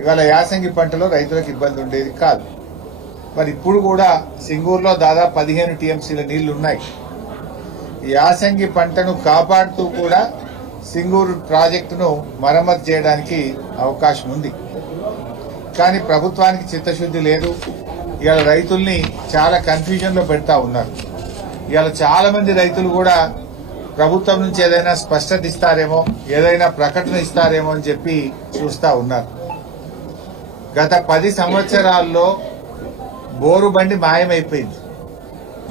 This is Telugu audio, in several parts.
ఇవాళ యాసంగి పంటలో రైతులకు ఇబ్బంది ఉండేది కాదు. మరి ఇప్పుడు కూడా సింగూరులో దాదాపు 15 టీఎంసీల నీళ్లు ఉన్నాయి. యాసంగి పంటను కాపాడుతూ కూడా సింగూరు ప్రాజెక్టును మరమ్మతు చేయడానికి అవకాశం ఉంది. కానీ ప్రభుత్వానికి చిత్తశుద్ధి లేదు. ఇవాళ రైతుల్ని చాలా కన్ఫ్యూజన్ లో పెడతా ఉన్నారు. ఇవాళ చాలా మంది రైతులు కూడా ప్రభుత్వం నుంచి ఏదైనా స్పష్టత ఇస్తారేమో, ఏదైనా ప్రకటన ఇస్తారేమో అని చెప్పి చూస్తా ఉన్నారు. గత 10 సంవత్సరాల్లో బోరు బండి మాయమైపోయింది.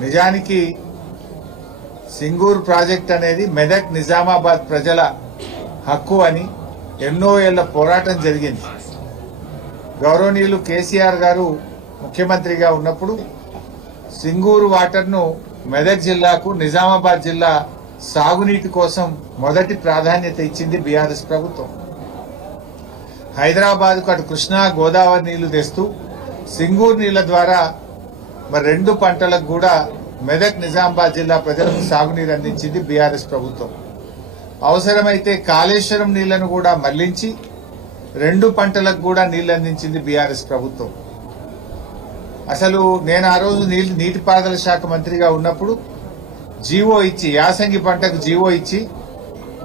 నిజానికి సింగూరు ప్రాజెక్ట్ అనేది మెదక్ నిజామాబాద్ ప్రజల హక్కు అని ఎన్నో ఏళ్ల పోరాటం జరిగింది. గౌరవనీయులు కేసీఆర్ గారు ముఖ్యమంత్రిగా ఉన్నప్పుడు సింగూరు వాటర్ను మెదక్ జిల్లాకు, నిజామాబాద్ జిల్లా సాగునీటి కోసం మొదటి ప్రాధాన్యత ఇచ్చింది బీఆర్ఎస్ ప్రభుత్వం. హైదరాబాద్కు అటు కృష్ణా గోదావరి నీళ్లు తెస్తూ సింగూరు నీళ్ల ద్వారా మరి 2 పంటలకు కూడా మెదక్ నిజామాబాద్ జిల్లా ప్రజలకు సాగునీరు అందించింది బీఆర్ఎస్ ప్రభుత్వం. అవసరమైతే కాళేశ్వరం నీళ్లను కూడా మళ్లించి 2 పంటలకు కూడా నీళ్లు అందించింది బీఆర్ఎస్ ప్రభుత్వం. అసలు నేను ఆ రోజు నీటిపారుదల శాఖ మంత్రిగా ఉన్నప్పుడు జీవో ఇచ్చి, యాసంగి పంటకు జీవో ఇచ్చి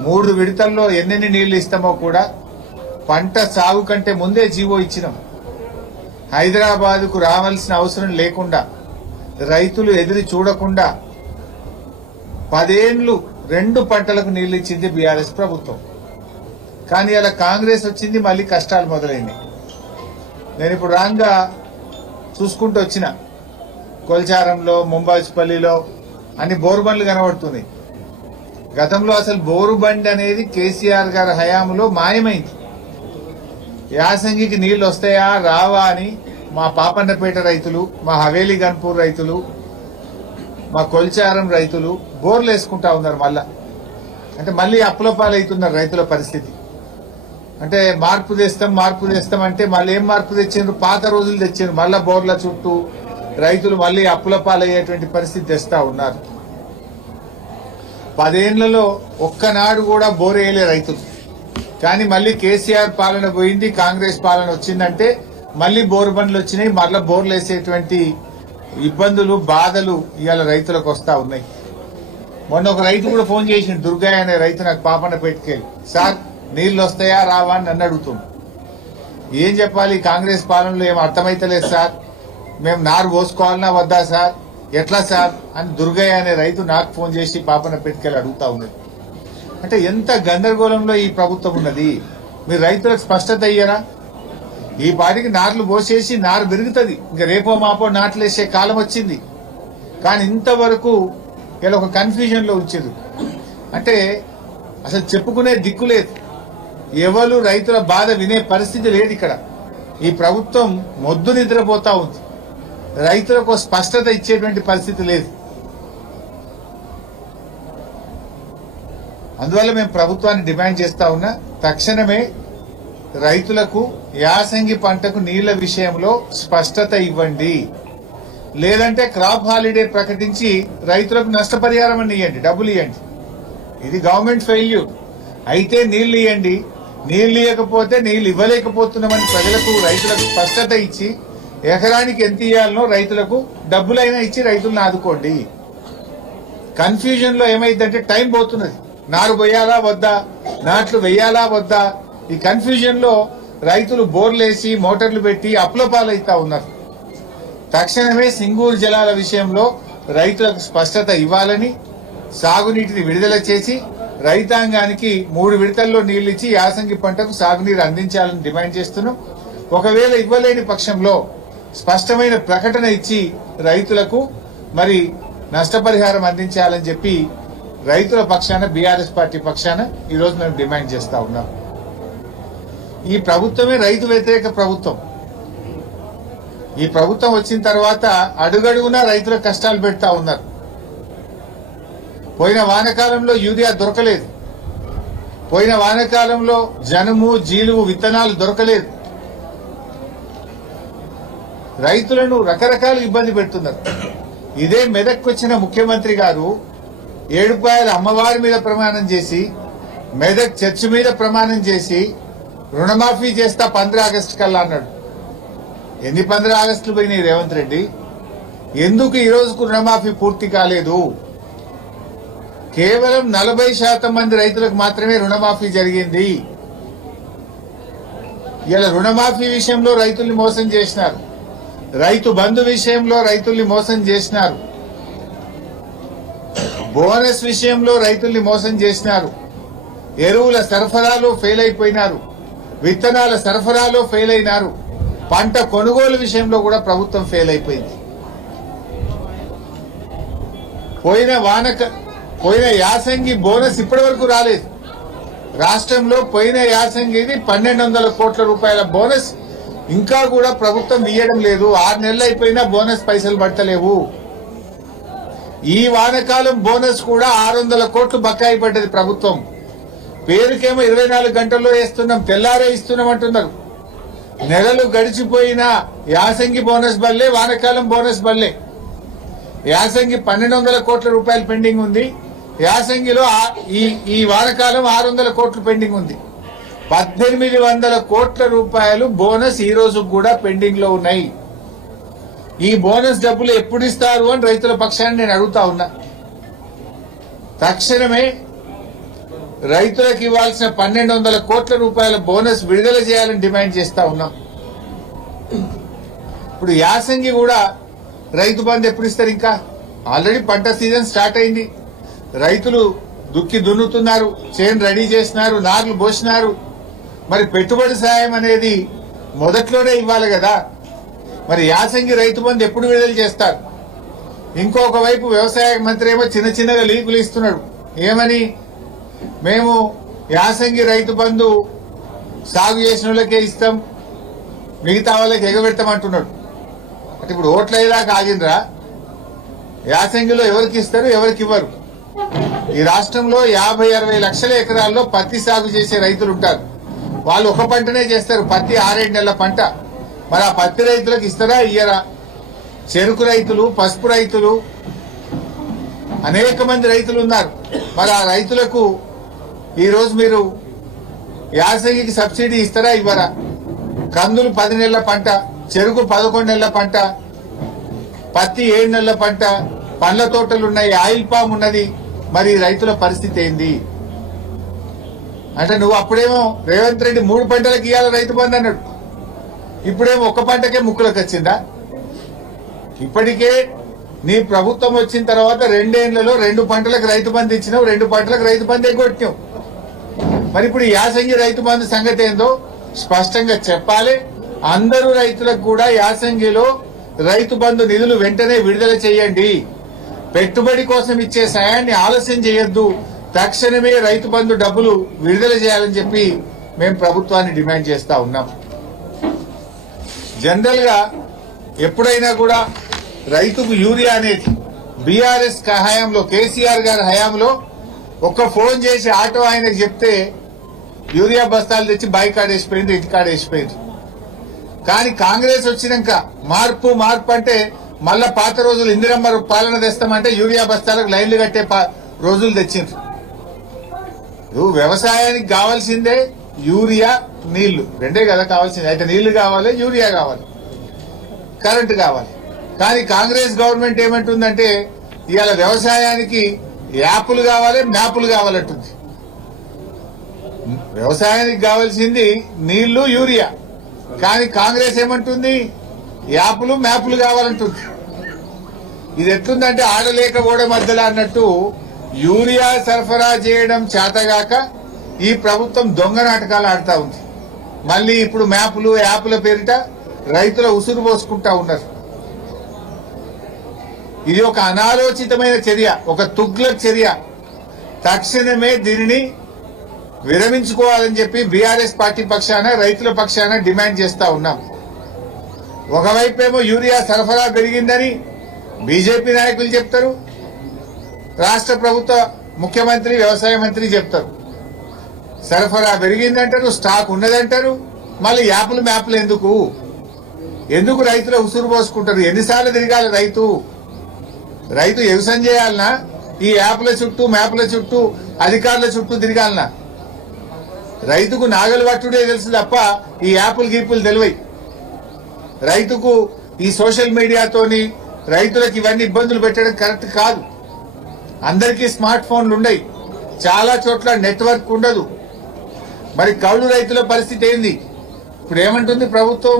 3 విడతల్లో ఎన్నెన్ని నీళ్లు ఇస్తామో కూడా పంట సాగు కంటే ముందే జీవో ఇచ్చినాం. హైదరాబాద్కు రావాల్సిన అవసరం లేకుండా, రైతులు ఎదురు చూడకుండా 10 ఏళ్లు 2 పంటలకు నీళ్లు ఇచ్చింది బీఆర్ఎస్ ప్రభుత్వం. కానీ అలా కాంగ్రెస్ వచ్చింది, మళ్లీ కష్టాలు మొదలైనాయి. నేను ఇప్పుడు రాంగా చూసుకుంటూ వచ్చిన కొల్చారంలో, ముంబాజ్పల్లిలో అన్ని బోరు బండ్లు కనబడుతున్నాయి. గతంలో అసలు బోరు బండి అనేది కేసీఆర్ గారి హయాంలో మాయమైంది. యాసంగికి నీళ్లు వస్తాయా రావా అని మా పాపన్నపేట రైతులు, మా హవేలీ గన్పూర్ రైతులు, మా కొల్చారం రైతులు బోర్లు వేసుకుంటా ఉన్నారు. అంటే మళ్ళీ అప్పులపాలవుతున్నారు రైతుల పరిస్థితి. అంటే మార్పు తెస్తాం అంటే మళ్ళీ ఏం మార్పు తెచ్చిండ్రు? పాత రోజులు తెచ్చిండ్రు. మళ్ళా బోర్ల చుట్టూ రైతులు మళ్లీ అప్పులపాలయ్యేటువంటి పరిస్థితి తెస్తా ఉన్నారు. 10 ఏళ్లలో ఒక్కనాడు కూడా బోర్ వేయలే రైతులు. కానీ మళ్లీ కేసీఆర్ పాలన పోయింది, కాంగ్రెస్ పాలన వచ్చిందంటే మళ్లీ బోరు బండ్లు వచ్చినాయి. మళ్ళా బోర్లు వేసేటువంటి ఇబ్బందులు, బాధలు ఇవాళ రైతులకు వస్తా ఉన్నాయి. మొన్న ఒక రైతు కూడా ఫోన్ చేసిండు, దుర్గయ్య అనే రైతు నాకు పాపన్నపేటకెళ్ళి, సార్ నీళ్లు వస్తాయా రావా అని నన్ను అడుగుతుంది. ఏం చెప్పాలి? కాంగ్రెస్ పాలనలో ఏం అర్థమైతలేదు సార్, మేము నారు పోసుకోవాలన్నా వద్దా సార్, ఎట్లా సార్ అని దుర్గయ్య అనే రైతు నాకు ఫోన్ చేసి పాపన్నపేటకెళ్ళి అడుగుతా ఉన్నది. అంటే ఎంత గందరగోళంలో ఈ ప్రభుత్వం ఉన్నది. మీరు రైతులకు స్పష్టత అయ్యారా? ఈ పాటికి నార్లు పోసేసి నారు పెరుగుతుంది, ఇంకా రేపో మాపో నాట్లు వేసే కాలం వచ్చింది. కానీ ఇంతవరకు ఇలా ఒక కన్ఫ్యూజన్ లో ఉంచారు. అంటే అసలు చెప్పుకునే దిక్కు లేదు, ఎవరు రైతుల బాధ వినే పరిస్థితి లేదు. ఇక్కడ ఈ ప్రభుత్వం మొద్దు నిద్రపోతా ఉంది, రైతులకు స్పష్టత ఇచ్చేటువంటి పరిస్థితి లేదు. అందువల్ల మేము ప్రభుత్వాన్ని డిమాండ్ చేస్తా ఉన్నా, తక్షణమే రైతులకు యాసంగి పంటకు నీళ్ల విషయంలో స్పష్టత ఇవ్వండి. లేదంటే క్రాప్ హాలిడే ప్రకటించి రైతులకు నష్టపరిహారం అని ఇవ్వండి, డబ్బులు ఇవ్వండి. ఇది గవర్నమెంట్ ఫెయిల్యూర్. అయితే నీళ్లు ఇవ్వండి, నీళ్లు ఇవ్వకపోతే నీళ్లు ఇవ్వలేకపోతున్నామని ప్రజలకు, రైతులకు స్పష్టత ఇచ్చి ఎకరానికి ఎంత ఇవ్వాలనో రైతులకు డబ్బులైనా ఇచ్చి రైతులను ఆదుకోండి. కన్ఫ్యూజన్ లో ఏమైందంటే టైం పోతున్నది. నారు పోయాలా వద్దా, నాట్లు వెయ్యాలా వద్దా, ఈ కన్ఫ్యూజన్ లో రైతులు బోర్లేసి మోటార్లు పెట్టి అప్పులపాలైతా ఉన్నారు. తక్షణమే సింగూరు జలాల విషయంలో రైతులకు స్పష్టత ఇవ్వాలని, సాగునీటిని విడుదల చేసి రైతాంగానికి 3 విడతల్లో నీళ్లు ఇచ్చి యాసంగి పంటకు సాగునీరు అందించాలని డిమాండ్ చేస్తున్నాం. ఒకవేళ ఇవ్వలేని పక్షంలో స్పష్టమైన ప్రకటన ఇచ్చి రైతులకు మరి నష్టపరిహారం అందించాలని చెప్పి రైతుల పక్షాన, బీఆర్ఎస్ పార్టీ పక్షాన ఈరోజు మేము డిమాండ్ చేస్తా ఉన్నాం. ఈ ప్రభుత్వమే రైతు వ్యతిరేక ప్రభుత్వం. ఈ ప్రభుత్వం వచ్చిన తర్వాత అడుగడుగునా రైతుల కష్టాలు పెడతా ఉన్నారు. పోయిన వానకాలంలో యూరియా దొరకలేదు, పోయిన వానకాలంలో జనుము, జీలుగు విత్తనాలు దొరకలేదు. రైతులను రకరకాల ఇబ్బంది పెడుతున్నారు. ఇదే మెదక్ వచ్చిన ముఖ్యమంత్రి గారు ఏడుపాయల అమ్మవారి మీద ప్రమాణం చేసి, మెదక్ చర్చి మీద ప్రమాణం చేసి రుణమాఫీ చేస్తా 15 ఆగస్టు కల్లా అన్నాడు. ఎన్ని 15 ఆగస్టులు పోయినాయి రేవంత్ రెడ్డి? ఎందుకు ఈ రోజుకు రుణమాఫీ పూర్తి కాలేదు? కేవలం 40% మంది రైతులకు మాత్రమే రుణమాఫీ జరిగింది. ఇలా రుణమాఫీ విషయంలో రైతుల్ని మోసం చేసినారు, రైతు బంధు విషయంలో రైతుల్ని మోసం చేసినారు, బోనస్ విషయంలో రైతుల్ని మోసం చేసినారు, ఎరువుల సరఫరాలో ఫెయిల్ అయిపోయినారు, విత్తనాల సరఫరాలో ఫెయిల్ అయినారు, పంట కొనుగోలు విషయంలో కూడా ప్రభుత్వం ఫెయిల్ అయిపోయింది. పోయిన యాసంగి బోనస్ ఇప్పటి వరకు రాలేదు. రాష్ట్రంలో పోయిన యాసంగిది 1200 కోట్ల రూపాయల బోనస్ ఇంకా కూడా ప్రభుత్వం ఇయ్యడం లేదు. 6 నెలలు అయిపోయినా బోనస్ పైసలు పడతలేవు. ఈ వానకాలం బోనస్ కూడా 600 కోట్లు బకాయి పడ్డది ప్రభుత్వం. పేరుకేమో 24 గంటల్లో వేస్తున్నాం, తెల్లారే ఇస్తున్నాం అంటున్నారు. నెలలు గడిచిపోయినా యాసంగి బోనస్ బల్లే, వానకాలం బోనస్ బల్లే. యాసంగి 1200 కోట్ల రూపాయలు పెండింగ్ ఉంది. యాసంగిలో ఈ వానకాలం 600 కోట్లు పెండింగ్ ఉంది. 1800 కోట్ల రూపాయలు బోనస్ ఈ రోజు కూడా పెండింగ్ లో ఉన్నాయి. ఈ బోనస్ డబ్బులు ఎప్పుడు ఇస్తారు అని రైతుల పక్షాన్ని నేను అడుగుతా ఉన్నా. తక్షణమే రైతులకు ఇవ్వాల్సిన 1200 కోట్ల రూపాయల బోనస్ విడుదల చేయాలని డిమాండ్ చేస్తా ఉన్నాం. ఇప్పుడు యాసంగి కూడా రైతు బంధు ఎప్పుడు ఇస్తారు? ఇంకా ఆల్రెడీ పంట సీజన్ స్టార్ట్ అయింది. రైతులు దుక్కి దున్నుతున్నారు, చేను రెడీ చేసినారు, నార్లు పోసినారు. మరి పెట్టుబడి సాయం అనేది మొదట్లోనే ఇవ్వాలి కదా. మరి యాసంగి రైతు బంధు ఎప్పుడు విడుదల చేస్తారు? ఇంకొక వైపు వ్యవసాయ మంత్రి ఏమో చిన్న చిన్నగా లీకులు ఇస్తున్నాడు. ఏమని? మేము యాసంగి రైతు బంధు సాగు చేసిన వాళ్ళకే ఇస్తాం, మిగతా వాళ్ళకి ఎగబెడతామంటున్నాడు. అంటే ఇప్పుడు ఓట్ల అయ్యేదాకా ఆగిండ్రా? యాసంగిలో ఎవరికి ఇస్తారు, ఎవరికి ఇవ్వరు? ఈ రాష్ట్రంలో 50-60 లక్షల ఎకరాల్లో పత్తి సాగు చేసే రైతులు ఉంటారు. వాళ్ళు ఒక పంటనే చేస్తారు, పత్తి 6-7 నెలల పంట. మరి ఆ పత్తి రైతులకు ఇస్తారా, ఇయ్యరా? చెరుకు రైతులు, పసుపు రైతులు, అనేక మంది రైతులు ఉన్నారు. మరి ఆ రైతులకు ఈరోజు మీరు యాసంగికి సబ్సిడీ ఇస్తారా, ఇవ్వరా? కందులు 10 నెలల పంట, చెరుకు 11 నెలల పంట, పత్తి 7 నెలల పంట, పండ్ల తోటలున్నాయి, ఆయిల్ పామ్ ఉన్నది. మరి రైతుల పరిస్థితి ఏంది? అంటే నువ్వు అప్పుడేమో రేవంత్ రెడ్డి 3 పంటలకు ఇవ్వాలి రైతు బంధు అన్నాడు, ఇప్పుడేమో ఒక్క పంటకే ముక్కులకు వచ్చిందా? ఇప్పటికే నీ ప్రభుత్వం వచ్చిన తర్వాత 2 ఏళ్లలో 2 పంటలకు రైతు బంధు ఇచ్చినావు, 2 పంటలకు రైతు బంధు ఎగ్గొట్టినావు. మరి ఇప్పుడు యాసంగి రైతు బంధు సంగతి ఏందో స్పష్టంగా చెప్పాలి. అందరూ రైతులకు కూడా యాసంగిలో రైతు బంధు నిధులు వెంటనే విడుదల చేయండి. పెట్టుబడి కోసం ఇచ్చే సాయాన్ని ఆలస్యం చేయొద్దు. తక్షణమే రైతు బంధు డబ్బులు విడుదల చేయాలని చెప్పి మేము ప్రభుత్వాన్ని డిమాండ్ చేస్తా ఉన్నాం. జనరల్ గా ఎప్పుడైనా కూడా రైతుకు యూరియా అనేది బీఆర్ఎస్ హయాంలో, కేసీఆర్ గారి హయాంలో ఒక్క ఫోన్ చేసి ఆటో ఆయనకు చెప్తే యూరియా బస్తాలు తెచ్చి బైకాడ్ వేసిపోయింది, ఇంటికాడ వేసిపోయింది. కానీ కాంగ్రెస్ వచ్చినాక మార్పు అంటే మళ్ళా పాత రోజులు ఇందిరమ్మ పాలన తెస్తామంటే యూరియా బస్తాలకు లైన్లు కట్టే రోజులు తెచ్చిండ్రు. వ్యవసాయానికి కావాల్సిందే యూరియా, నీళ్లు, రెండే కదా కావాల్సింది. అయితే నీళ్లు కావాలి, యూరియా కావాలి, కరెంటు కావాలి. కానీ కాంగ్రెస్ గవర్నమెంట్ ఏమంటుందంటే ఇవాళ వ్యవసాయానికి యాప్లు కావాలి, మ్యాపులు కావాలంటుంది. వ్యవసాయానికి కావాల్సింది నీళ్లు, యూరియా. కానీ కాంగ్రెస్ ఏమంటుంది? యాప్లు, మ్యాపులు కావాలంటుంది. ఇది ఎట్లుందంటే ఆడలేక ఓడ మధ్యలో అన్నట్టు యూరియా సరఫరా చేయడం చేతగాక ఈ ప్రభుత్వం దొంగ నాటకాలు ఆడుతా ఉంది. మళ్ళీ ఇప్పుడు మ్యాపులు, యాప్ల పేరిట రైతుల ఉసురు పోసుకుంటా ఉన్నారు. ఇది ఒక అనాలోచితమైన చర్య, ఒక తుగ్లక్ చర్య. తక్షణమే దీనిని విరమించుకోవాలని చెప్పి బీఆర్ఎస్ పార్టీ పక్షాన, రైతుల పక్షాన డిమాండ్ చేస్తా ఉన్నాం. ఒకవైపేమో యూరియా సరఫరా పెరిగిందని బీజేపీ నాయకులు చెప్తారు, రాష్ట్ర ప్రభుత్వ ముఖ్యమంత్రి, వ్యవసాయ మంత్రి చెప్తారు. సరఫరా పెరిగిందంటారు, స్టాక్ ఉన్నదంటారు. మళ్ళీ యాప్లు, మ్యాప్లు ఎందుకు రైతుల ఉసురు పోసుకుంటారు? ఎన్నిసార్లు తిరగాలి రైతు? వ్యవసాయం చేయాలన్నా ఈ యాప్ల చుట్టూ, మ్యాప్ల చుట్టూ, అధికారుల చుట్టూ తిరగాలనా? రైతుకు నాగలు పట్టుడే తెలుసు తప్ప ఈ యాపులు గీపులు తెలివై. రైతుకు ఈ సోషల్ మీడియాతోని రైతులకు ఇవన్నీ ఇబ్బందులు పెట్టడం కరెక్ట్ కాదు. అందరికీ స్మార్ట్ ఫోన్లు ఉన్నాయి, చాలా చోట్ల నెట్వర్క్ ఉండదు. మరి కౌలు రైతుల పరిస్థితి ఏంది? ఇప్పుడు ఏమంటుంది ప్రభుత్వం?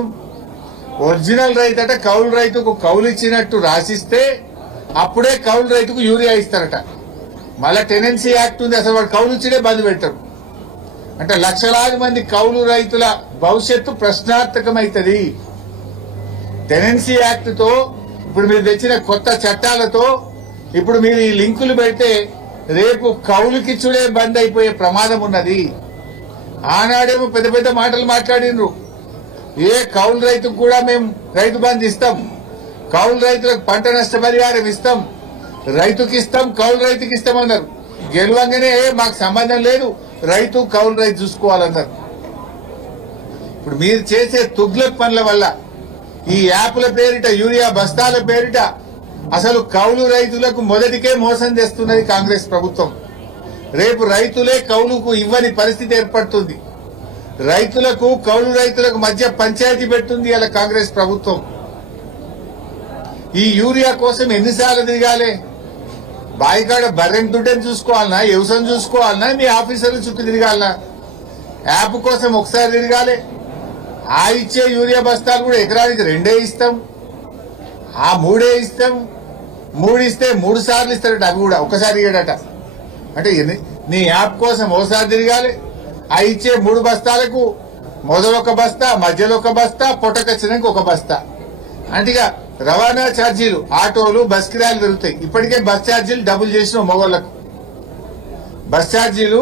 ఒరిజినల్ రైతు అట కౌలు రైతుకు కౌలు ఇచ్చినట్టు రాసిస్తే అప్పుడే కౌలు రైతుకు యూరియా ఇస్తారట. మళ్ళా టెనెన్సీ యాక్ట్ ఉంది, అసలు వాడు కౌలు ఇచ్చినే బంద్ పెట్టరు. అంటే లక్షలాది మంది కౌలు రైతుల భవిష్యత్తు ప్రశ్నార్థకమైతుంది. టెనెన్సీ యాక్ట్ తో ఇప్పుడు మీరు తెచ్చిన కొత్త చట్టాలతో ఇప్పుడు మీరు ఈ లింకులు పెడితే రేపు కౌలుకిచ్చుడే బంద్ అయిపోయే ప్రమాదం ఉన్నది. ఆనాడేమో పెద్ద పెద్ద మాటలు మాట్లాడినరు. ఏ కౌలు రైతుకు కూడా మేము రైతు బంధు ఇస్తాం, కౌలు రైతులకు పంట నష్టపరిహారం ఇస్తాం, రైతుకి ఇస్తాం, కౌలు రైతుకి ఇస్తామన్నారు. గెలవంగానే మాకు సంబంధం లేదు, రైతు కౌలు రైతు చూసుకోవాలన్నారు. ఇప్పుడు మీరు చేసే తుగ్లక్ పనుల వల్ల ఈ యాప్ల పేరిట, యూరియా బస్తాల పేరిట అసలు కౌలు రైతులకు మొదటికే మోసం చేస్తున్నది కాంగ్రెస్ ప్రభుత్వం. రేపు రైతులే కౌలుకు ఇవ్వని పరిస్థితి ఏర్పడుతుంది. రైతులకు కౌలు రైతులకు మధ్య పంచాయతీ పెడుతుంది అలా కాంగ్రెస్ ప్రభుత్వం. ఈ యూరియా కోసం ఎన్నిసార్లు తిరగాలి? బాయికాడ బర్రెన్ దుడ్డని చూసుకోవాలనా, వ్యవసాయం చూసుకోవాలనా, మీ ఆఫీసర్లు చుట్టూ తిరగాలనా? యాప్ కోసం ఒకసారి తిరగాలి. ఆ ఇచ్చే యూరియా బస్తాలు కూడా ఎకరానికి 2 ఇస్తాం, ఆ 3 ఇస్తాం. 3 ఇస్తే 3 సార్లు ఇస్తారట, అవి కూడా ఒకసారి ఇయ్యడట. అంటే నీ యాప్ కోసం ఒకసారి తిరగాలి. ఆ ఇచ్చే 3 బస్తాలకు మొదలు ఒక బస్తా, మధ్యలో ఒక బస్తా, పొట్టకొచ్చినాక ఒక బస్తా. అంటే ఇక రవాణా ఛార్జీలు, ఆటోలు, బస్ కిరాయిలు పెరుగుతాయి. ఇప్పటికే బస్ ఛార్జీలు డబుల్ చేసిన మొగోళ్లకు. బస్ ఛార్జీలు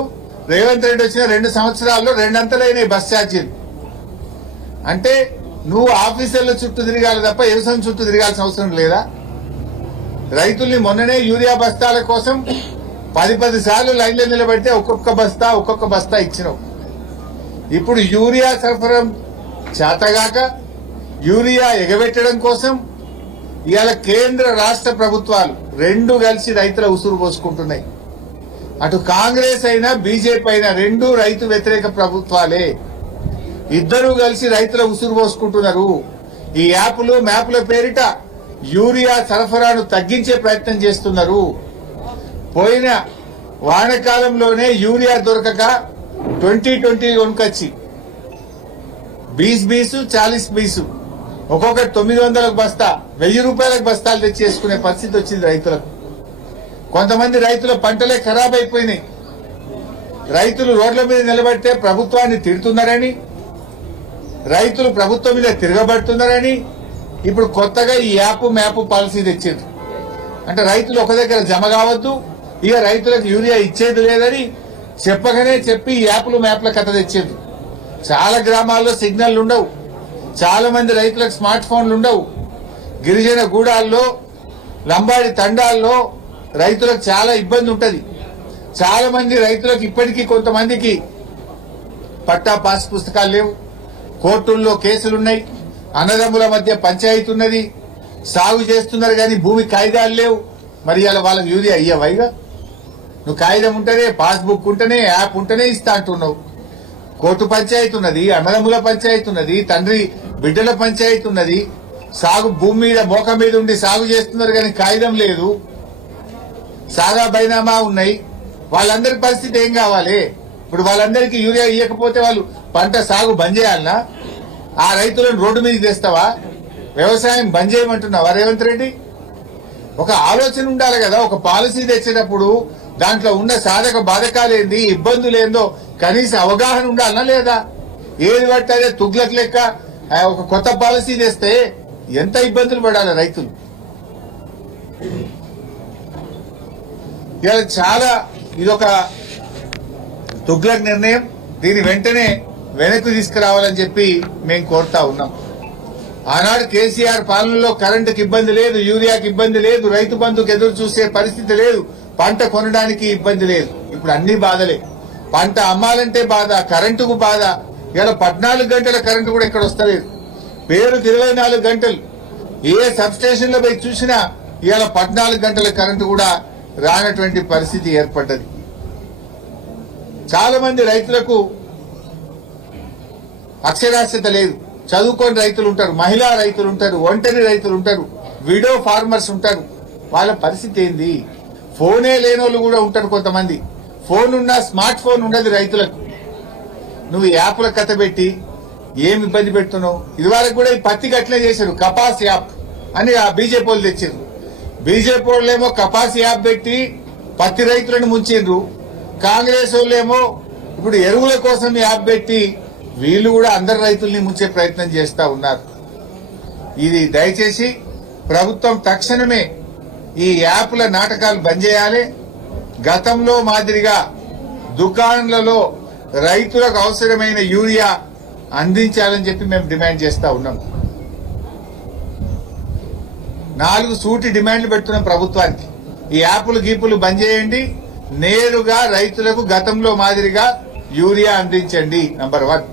రేవంత్ రెడ్డి వచ్చిన 2 సంవత్సరాల్లో 2 అంతలైనాయి బస్ ఛార్జీలు. అంటే నువ్వు ఆఫీసర్ల చుట్టూ తిరగాలి తప్ప వ్యవసాయం చుట్టూ తిరగాల్సిన అవసరం లేదా? రైతుల్ని మొన్ననే యూరియా బస్తాల కోసం 10 సార్లు లైన్లో నిలబెడితే ఒక్కొక్క బస్తా ఇచ్చినావు. ఇప్పుడు యూరియా సరఫరా చేతగాక యూరియా ఎగబెట్టడం కోసం ఇవాళ కేంద్ర రాష్ట్ర ప్రభుత్వాలు 2 కలిసి రైతుల ఉసురు పోసుకుంటున్నాయి. అటు కాంగ్రెస్ అయినా బీజేపీ అయినా 2 రైతు వ్యతిరేక ప్రభుత్వాలే. ఇద్దరూ కలిసి రైతుల ఉసురు పోసుకుంటున్నారు. ఈ యాప్లు మ్యాప్ల పేరిట యూరియా సరఫరాను తగ్గించే ప్రయత్నం చేస్తున్నారు. పోయిన వానకాలంలోనే యూరియా దొరకక 2020 కొనుకొచ్చి 20 40 ఒక్కొక్కటి 900 బస్తా, 1000 రూపాయలకు బస్తాలు తెచ్చేసుకునే పరిస్థితి వచ్చింది రైతులకు. కొంతమంది రైతుల పంటలే ఖరాబ్ అయిపోయినాయి. రైతులు రోడ్ల మీద నిలబడితే ప్రభుత్వాన్ని తిడుతున్నారని, రైతులు ప్రభుత్వం మీద తిరగబడుతున్నారని ఇప్పుడు కొత్తగా ఈ మ్యాప్ పాలసీ తెచ్చారు. అంటే రైతులు ఒక దగ్గర జమ కావద్దు, ఇక రైతులకు యూరియా ఇచ్చేది లేదని చెప్పగానే చెప్పి ఈ మ్యాప్ల కథ తెచ్చారు. చాలా గ్రామాల్లో సిగ్నల్ ఉండవు, చాలా మంది రైతులకు స్మార్ట్ ఫోన్లు ఉండవు. గిరిజన గూడాల్లో, లంబాడి తండాల్లో రైతులకు చాలా ఇబ్బంది ఉంటది. చాలా మంది రైతులకు ఇప్పటికీ కొంతమందికి పట్టా పాస్ పుస్తకాలు లేవు, కోర్టుల్లో కేసులున్నాయి, అన్నదమ్ముల మధ్య పంచాయతీ ఉన్నది, సాగు చేస్తున్నారు కానీ భూమి కాయిదాలు లేవు. మరి అలా వాళ్ళకి యూరియా ఇయ్యవైగా? నువ్వు కాగితం ఉంటేనే, పాస్బుక్ ఉంటేనే, యాప్ ఉంటేనే ఇస్తా అంటున్నావు. కోర్టు పంచాయతీ ఉన్నది, అన్నదమ్ముల పంచాయతీ ఉన్నది, తండ్రి బిడ్డల పంచాయతీ ఉన్నది. సాగు భూమి మీద మోక మీద ఉండి సాగు చేస్తున్నారు కానీ కాగితం లేదు, సాదా బైనామా ఉన్నాయి. వాళ్ళందరి పరిస్థితి ఏం కావాలి? ఇప్పుడు వాళ్ళందరికీ యూరియా ఇవ్వకపోతే వాళ్ళు పంట సాగు బంద్ చేయాలనా? ఆ రైతులను రోడ్డు మీదకి తెస్తావా? వ్యవసాయం బంద్ చేయమంటున్నావా రేవంత్ రెడ్డి? ఒక ఆలోచన ఉండాలి కదా. ఒక పాలసీ తెచ్చినప్పుడు దాంట్లో ఉన్న సాధక బాధకాలేంది, ఇబ్బందులేందో కనీస అవగాహన ఉండాలనా లేదా? ఏది పట్టారే తుగ్లక్ లెక్క ఒక కొత్త పాలసీ తెస్తే ఎంత ఇబ్బందులు పడాలి రైతులు. ఇవాళ చాలా ఇదొక తుగ్లక్ నిర్ణయం. దీని వెంటనే వెనక్కి తీసుకురావాలని చెప్పి మేము కోరుతా ఉన్నాం. ఆనాడు కేసీఆర్ పాలనలో కరెంటుకి ఇబ్బంది లేదు, యూరియాకి ఇబ్బంది లేదు, రైతు బంధుకు ఎదురు చూసే పరిస్థితి లేదు, పంట కొనడానికి ఇబ్బంది లేదు. ఇప్పుడు అన్ని బాధలే. పంట అమ్మాలంటే బాధ, కరెంటుకు బాధ. ఇవాళ 14 గంటల కరెంటు కూడా ఇక్కడ వస్తలేదు. పేరుకు 24 గంటలు. ఏ సబ్ స్టేషన్ లో పోయి చూసినా ఇవాళ 14 గంటల కరెంటు కూడా రానటువంటి పరిస్థితి ఏర్పడ్డది. చాలా మంది రైతులకు అక్షరాస్యత లేదు. చదువుకొని రైతులు ఉంటారు, మహిళా రైతులు ఉంటారు, ఒంటరి రైతులు ఉంటారు, విడో ఫార్మర్స్ ఉంటారు. వాళ్ళ పరిస్థితి ఏంది? ఫోనే లేని వాళ్ళు కూడా ఉంటారు కొంతమంది. ఫోన్ ఉన్నా స్మార్ట్ ఫోన్ ఉండదు రైతులకు. నువ్వు యాప్ల కథ పెట్టి ఏం ఇబ్బంది పెడుతున్నావు? ఇదివరకు కూడా ఈ పత్తికి అట్లే చేశారు, కపాస్ యాప్ అని ఆ బీజేపీ వాళ్ళు తెచ్చారు. బీజేపీ వాళ్ళేమో కపాస్ యాప్ పెట్టి పత్తి రైతులను ముంచిండ్రు. కాంగ్రెస్ వాళ్ళేమో ఇప్పుడు ఎరువుల కోసం యాప్ పెట్టి వీళ్ళు కూడా అందరు రైతుల్ని ముంచే ప్రయత్నం చేస్తా ఉన్నారు. ఇది దయచేసి ప్రభుత్వం తక్షణమే ఈ యాప్ల నాటకాలు బంద్ చేయాలి. గతంలో మాదిరిగా దుకాణాలలో రైతులకు అవసరమైన యూరియా అందించాలని చెప్పి మేము డిమాండ్ చేస్తా ఉన్నాం. 4 సూటి డిమాండ్లు పెడుతున్నాం ప్రభుత్వానికి. ఈ యాప్లు గీపులు బంద్ చేయండి, నేరుగా రైతులకు గతంలో మాదిరిగా యూరియా అందించండి. నంబర్ 1.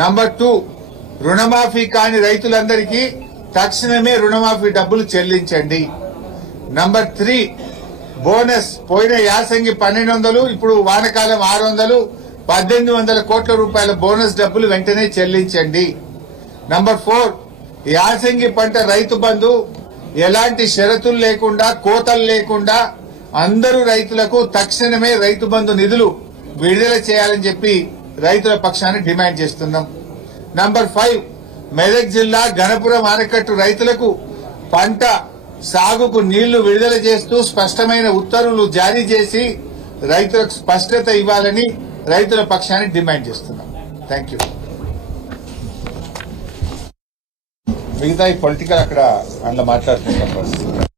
నంబర్ 2, రుణమాఫీ కాని రైతులందరికీ తక్షణమే రుణమాఫీ డబ్బులు చెల్లించండి. నంబర్ 3, బోనస్ పోయిన యాసంగి 1200, ఇప్పుడు వానకాలం 600, 1800 కోట్ల రూపాయల బోనస్ డబ్బులు వెంటనే చెల్లించండి. నంబర్ 4, యాసంగి పంట రైతు బంధు ఎలాంటి షరతులు లేకుండా, కోతలు లేకుండా అందరూ రైతులకు తక్షణమే రైతు బంధు నిధులు విడుదల చేయాలని చెప్పి రైతుల పక్షాన్ని డిమాండ్ చేస్తున్నాం. నంబర్ 5, మెదక్ జిల్లా గణపురం ఆనకట్టు రైతులకు పంట సాగుకు నీళ్లు విడుదల చేస్తూ స్పష్టమైన ఉత్తర్వులు జారీ చేసి రైతులకు స్పష్టత ఇవ్వాలని రైతుల పక్షాన్ని డిమాండ్ చేస్తున్నాం. Thank you. మిగతా ఈ పొలిటికల్ అక్కడ అందులో మాట్లాడుతున్నాం.